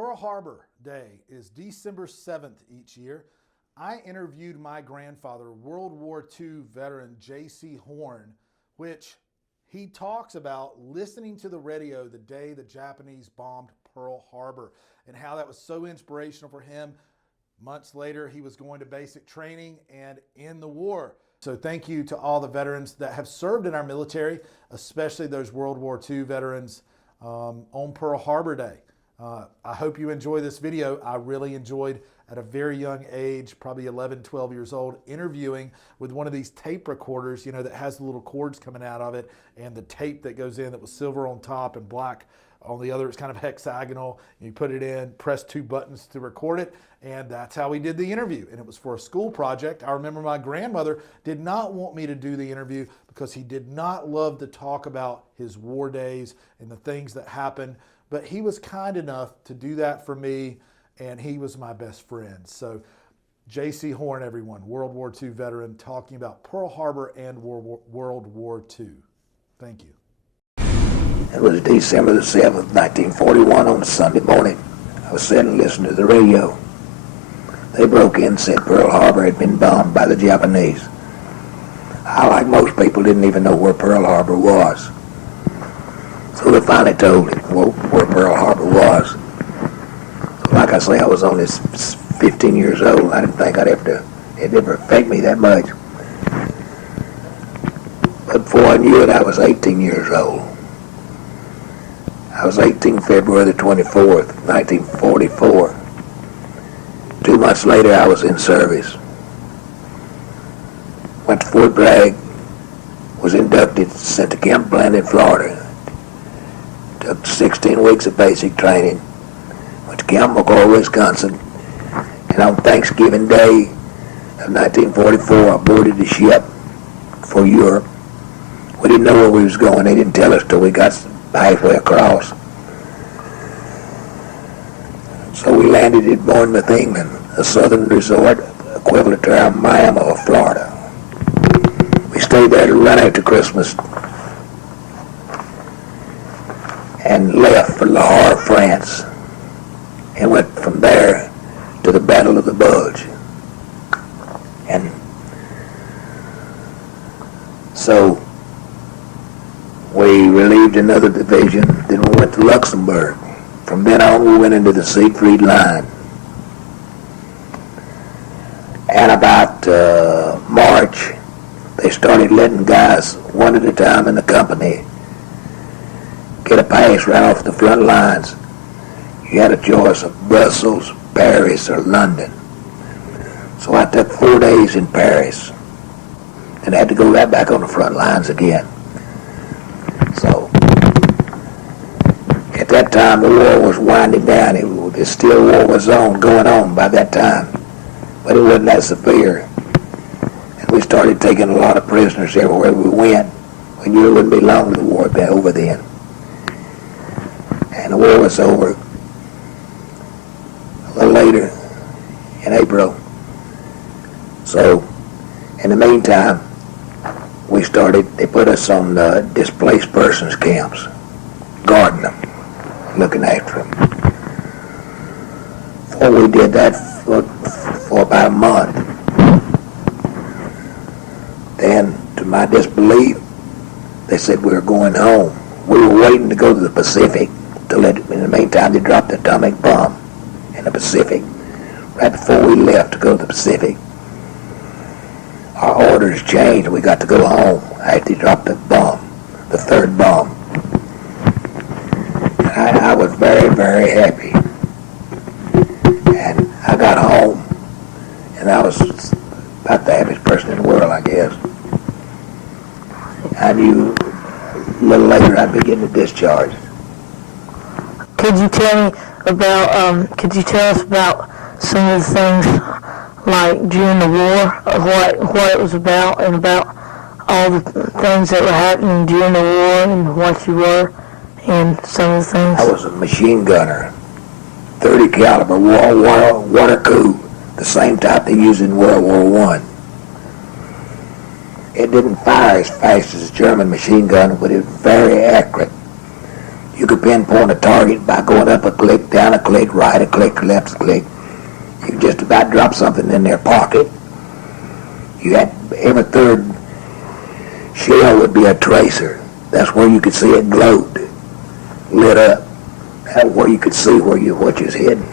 Pearl Harbor Day is December 7th each year. I interviewed my grandfather, World War II veteran JC Horne, which he talks about listening to the radio the day the Japanese bombed Pearl Harbor and how that was so inspirational for him. Months later, he was going to basic training and in the war. So thank you to all the veterans that have served in our military, especially those World War II veterans on Pearl Harbor Day. I hope you enjoy this video. I really enjoyed, at a very young age, probably 11, 12 years old, interviewing with one of these tape recorders, you know, that has the little cords coming out of it and the tape that goes in that was silver on top and black on the other. It's kind of hexagonal. You put it in, press two buttons to record it, and that's how we did the interview. And it was for a school project. I remember my grandmother did not want me to do the interview because he did not love to talk about his war days and the things that happened. But he was kind enough to do that for me, and he was my best friend. So JC Horne, everyone, World War II veteran, talking about Pearl Harbor and World War II. Thank you. It was December the 7th, 1941 on a Sunday morning. I was sitting listening to the radio. They broke in and said Pearl Harbor had been bombed by the Japanese. I, like most people, didn't even know where Pearl Harbor was. So they finally told me where Pearl Harbor was. So like I say, I was only 15 years old. I didn't think it'd ever affect me that much. But before I knew it, I was 18 years old. I was 18 February the 24th, 1944. 2 months later, I was in service. Went to Fort Bragg, was inducted, sent to Camp Blanding, Florida. Took 16 weeks of basic training. Went to Camp McCoy, Wisconsin. And on Thanksgiving Day of 1944, I boarded the ship for Europe. We didn't know where we was going. They didn't tell us till we got halfway across. So we landed at Bournemouth, England, a southern resort equivalent to our Miami of Florida. We stayed there to run after Christmas and left for Le Havre, France, and went from there to the Battle of the Bulge. And so we relieved another division, then we went to Luxembourg. From then on, we went into the Siegfried Line. And about March, they started letting guys one at a time in the company get a pass right off the front lines. You had a choice of Brussels, Paris, or London. So I took 4 days in Paris and had to go right back on the front lines again. So at that time, the war was winding down. The still war was going on by that time, but it wasn't that severe. And we started taking a lot of prisoners everywhere we went. We knew it wouldn't be long till the war had been over then. And the war was over a little later in April. So in the meantime, they put us on displaced persons camps, guarding them, looking after them. So we did that for about a month. Then, to my disbelief, they said we were going home. We were waiting to go to the Pacific. In the meantime, they dropped the atomic bomb in the Pacific. Right before we left to go to the Pacific, our orders changed. We got to go home after they dropped the bomb, the third bomb. And I was very, very happy. And I got home, and I was about the happiest person in the world, I guess. I knew a little later I'd be getting a discharge. Could you tell us about some of the things, like during the war, what it was about, and about all the things that were happening during the war, and what you were, and some of the things? I was a machine gunner, 30 caliber water coup, the same type they used in World War I. It didn't fire as fast as a German machine gun, but it was very accurate. You could pinpoint a target by going up a click, down a click, right a click, left a click. You could just about drop something in their pocket. You had every third shell would be a tracer. That's where you could see it glowed, lit up. That's where you could see what you was hidden.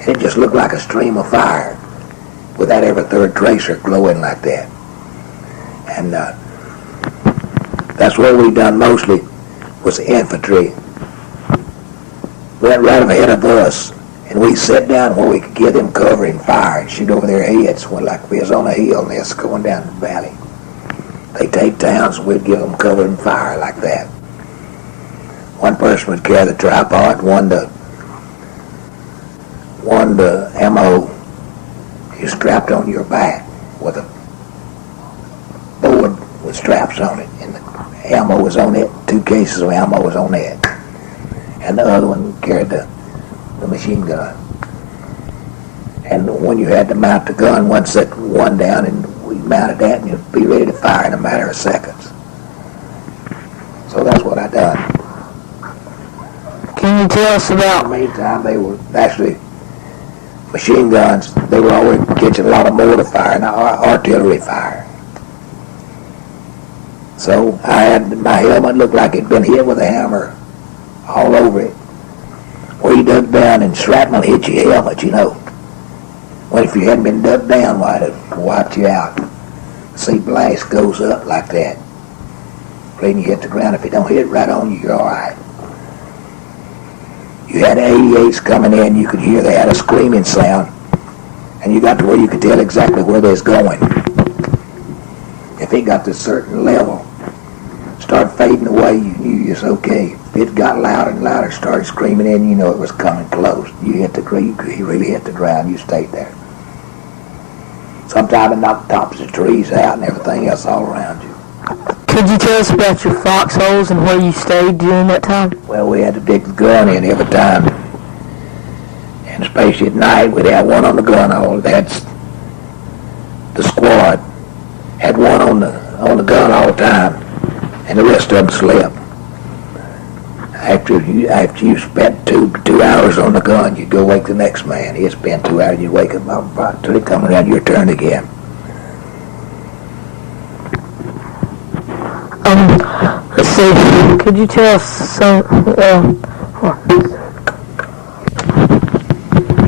And it just looked like a stream of fire with that every third tracer glowing like that. And that's what we done mostly was infantry. Went right ahead of us, and we sat down where we could give them cover and fire and shoot over their heads like we was on a hill and this going down the valley. They take towns and we'd give them cover and fire like that. One person would carry the tripod, one the ammo is strapped on your back with a board with straps on it, and the ammo was on it. 2 cases of ammo was on it, and the other one carried the machine gun. And when you had to mount the gun, one set one down, and we mounted that, and you'd be ready to fire in a matter of seconds. So that's what I done. Can you tell us about? In the meantime, they were actually machine guns. They were always catching a lot of mortar fire and artillery fire. So I had my helmet looked like it'd been hit with a hammer all over it. Where you dug down and shrapnel hit your helmet, you know. Well, if you hadn't been dug down, why it'd wiped you out. See, blast goes up like that. When you hit the ground, if it don't hit right on you, you're all right. You had 88s coming in, you could hear they had a screaming sound, and you got to where you could tell exactly where they was going. If it got to a certain level, started fading away, you knew it was okay. If it got louder and louder, started screaming in, you know it was coming close. You hit the ground, you really hit the ground, you stayed there. Sometimes it knocked the tops of the trees out and everything else all around you. Could you tell us about your foxholes and where you stayed during that time? Well, we had to dig the gun in every time. And especially at night, we'd have one on the gun hole. That's the squad. Had one on the gun all the time, and the rest of them slept. After you spent two hours on the gun, you'd go wake the next man. He'd spend 2 hours, you'd wake him up until it come around your turn again. Let's see, could you tell us some,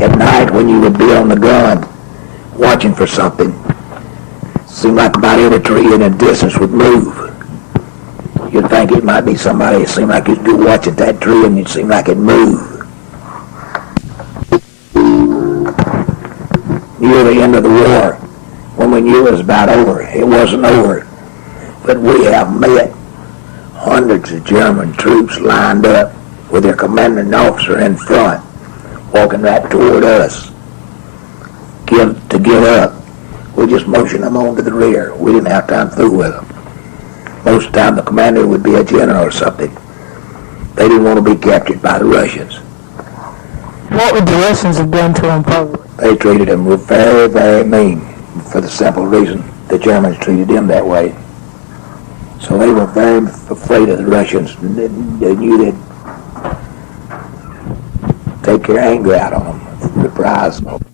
At night, when you would be on the gun, watching for something, seemed like about every tree in the distance would move. You'd think it might be somebody. It seemed like you'd go watching that tree and it seemed like it'd move. Near the end of the war, when we knew it was about over, it wasn't over. But we have met hundreds of German troops lined up with their commanding officer in front, walking right toward us to give up. We just motioned them on to the rear. We didn't have time to fool with them. Most of the time the commander would be a general or something. They didn't want to be captured by the Russians. what would the Russians have done to them probably? They treated them very, very mean for the simple reason the Germans treated them that way. So they were very afraid of the Russians. They knew they'd take their anger out on them, reprise them.